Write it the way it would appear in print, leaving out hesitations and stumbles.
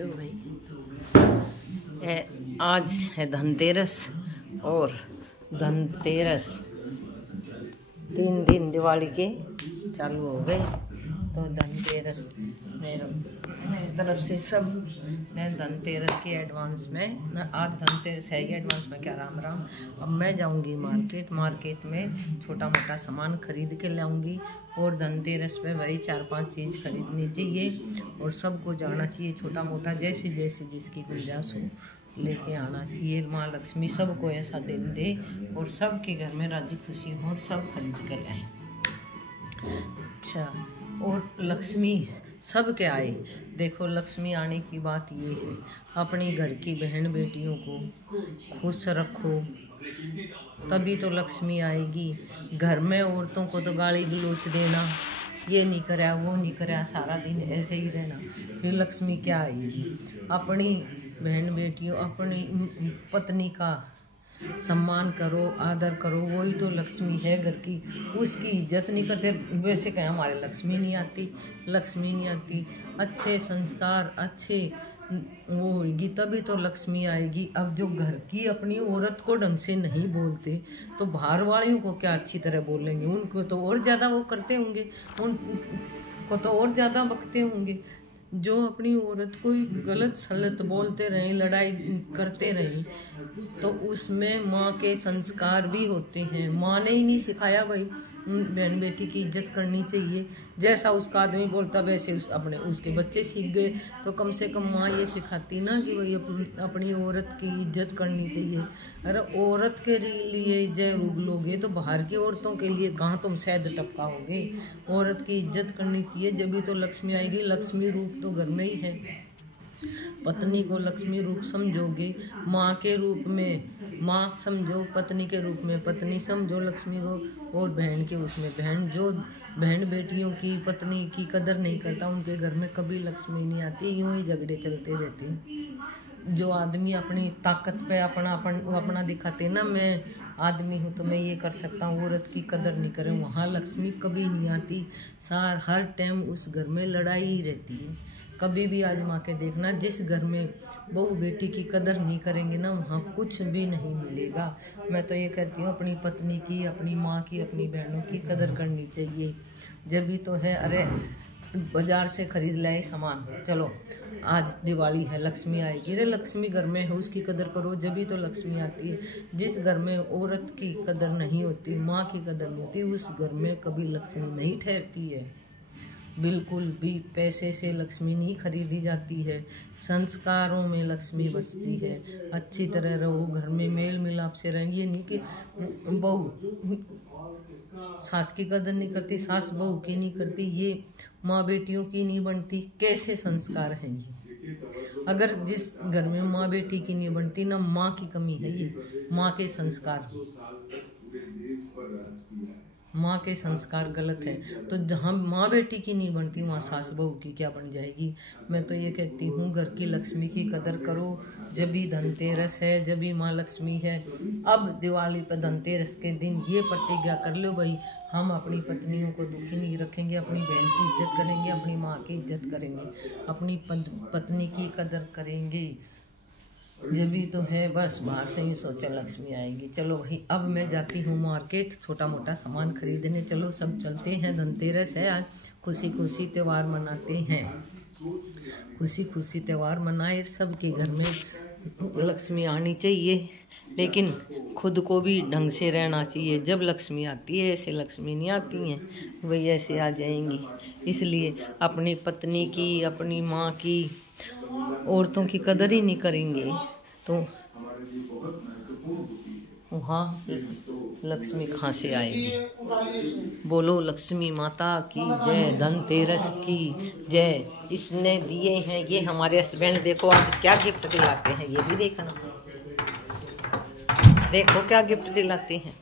लो भाई, आज है धनतेरस और धनतेरस 3 दिन दिवाली के चालू हो गए। तो धनतेरस मेरी तरफ से सब ने धनतेरस की एडवांस में, आज धनतेरस है ही, एडवांस में क्या राम राम। अब मैं जाऊंगी मार्केट में छोटा मोटा सामान खरीद के लाऊंगी और धनतेरस पे वही 4-5 चीज़ खरीदनी चाहिए और सबको जाना चाहिए छोटा मोटा, जैसी जिसकी गुंजाइश हो लेके आना चाहिए। माँ लक्ष्मी सबको ऐसा दिन दे और सबके घर में राजी खुशी हो और सब खरीद कर लाएं। अच्छा, और लक्ष्मी सब के आए। देखो, लक्ष्मी आने की बात ये है, अपनी घर की बहन बेटियों को खुश रखो तभी तो लक्ष्मी आएगी। घर में औरतों को तो गाली गलौच देना, ये नहीं करा वो नहीं करा, सारा दिन ऐसे ही रहना, फिर लक्ष्मी क्या आएगी। अपनी बहन बेटियों, अपनी पत्नी का सम्मान करो, आदर करो, वही तो लक्ष्मी है घर की। उसकी इज्जत नहीं करते, वैसे कहें हमारे लक्ष्मी नहीं आती। अच्छे संस्कार, अच्छे वो होगी तभी तो लक्ष्मी आएगी। अब जो घर की अपनी औरत को ढंग से नहीं बोलते तो बाहर वालियों को क्या अच्छी तरह बोलेंगे। उनको तो और ज़्यादा वो करते होंगे, उनको तो और ज़्यादा बकते होंगे। जो अपनी औरत को गलत सलत बोलते रहें, लड़ाई करते रहें, तो उसमें माँ के संस्कार भी होते हैं। माँ ने ही नहीं सिखाया भाई बहन बेटी की इज्जत करनी चाहिए। जैसा उसका आदमी बोलता वैसे उसके बच्चे सीख गए। तो कम से कम माँ ये सिखाती ना कि भाई अपनी औरत की इज्जत करनी चाहिए। अरे औरत के लिए जय उगलोगे तो बाहर की औरतों के लिए कहाँ तुम शहद टपकाओगे। औरत की इज्जत करनी चाहिए, जब भी तो लक्ष्मी आएगी। लक्ष्मी रूप तो घर में ही है। पत्नी को लक्ष्मी रूप समझोगे, माँ के रूप में माँ समझो, पत्नी के रूप में पत्नी समझो लक्ष्मी को, और बहन के उसमें बहन। जो बहन बेटियों की पत्नी की कदर नहीं करता उनके घर में कभी लक्ष्मी नहीं आती, यूं ही झगड़े चलते रहते हैं। जो आदमी अपनी ताकत पे अपना दिखाते ना, मैं आदमी हूँ तो मैं ये कर सकता हूँ, औरत की कदर नहीं करें, वहाँ लक्ष्मी कभी नहीं आती। हर टाइम उस घर में लड़ाई ही रहती है। कभी भी आजमा के देखना, जिस घर में बहू बेटी की कदर नहीं करेंगे ना, वहाँ कुछ भी नहीं मिलेगा। मैं तो ये कहती हूँ अपनी पत्नी की, अपनी माँ की, अपनी बहनों की कदर करनी चाहिए। जब भी तो है, अरे बाजार से खरीद लाए सामान, चलो आज दिवाली है लक्ष्मी आएगी, अरे लक्ष्मी घर में है उसकी कदर करो, जब भी तो लक्ष्मी आती है। जिस घर में औरत की कदर नहीं होती, माँ की कदर नहीं होती, उस घर में कभी लक्ष्मी नहीं ठहरती है। बिल्कुल भी पैसे से लक्ष्मी नहीं खरीदी जाती है। संस्कारों में लक्ष्मी बसती है। अच्छी तरह रहो, घर में मेल मिलाप से रहें। ये नहीं कि बहू सास की कदर नहीं करती, सास बहू की नहीं करती, ये माँ बेटियों की नहीं बनती। कैसे संस्कार हैं ये। अगर जिस घर में माँ बेटी की नहीं बनती ना, माँ की कमी है ये। माँ के संस्कार गलत है। तो जहाँ माँ बेटी की नहीं बनती वहाँ सास बहू की क्या बन जाएगी। मैं तो ये कहती हूँ घर की लक्ष्मी की कदर करो। जब भी धनतेरस है, जब भी माँ लक्ष्मी है। अब दिवाली पर धनतेरस के दिन ये प्रतिज्ञा कर लो भाई, हम अपनी पत्नियों को दुखी नहीं रखेंगे, अपनी बहन की इज्जत करेंगे, अपनी माँ की इज्जत करेंगे, अपनी पत्नी की कदर करेंगे। जब भी तो है, बस बाहर से ही सोचा लक्ष्मी आएगी। चलो भाई, अब मैं जाती हूँ मार्केट छोटा मोटा सामान खरीदने। चलो सब चलते हैं, धनतेरस है आज, खुशी खुशी त्यौहार मनाते हैं। खुशी खुशी त्यौहार मनाए, सबके घर में लक्ष्मी आनी चाहिए, लेकिन खुद को भी ढंग से रहना चाहिए। जब लक्ष्मी आती है ऐसे लक्ष्मी नहीं आती हैं, वही ऐसे आ जाएंगी। इसलिए अपनी पत्नी की, अपनी माँ की, औरतों की कदर ही नहीं करेंगे तो वहाँ लक्ष्मी कहाँ से आएगी। बोलो लक्ष्मी माता की जय, धनतेरस की जय। इसने दिए हैं ये हमारे हस्बैंड, देखो आज क्या गिफ्ट दिलाते हैं, ये भी देखना। देखो क्या गिफ्ट दिलाते हैं।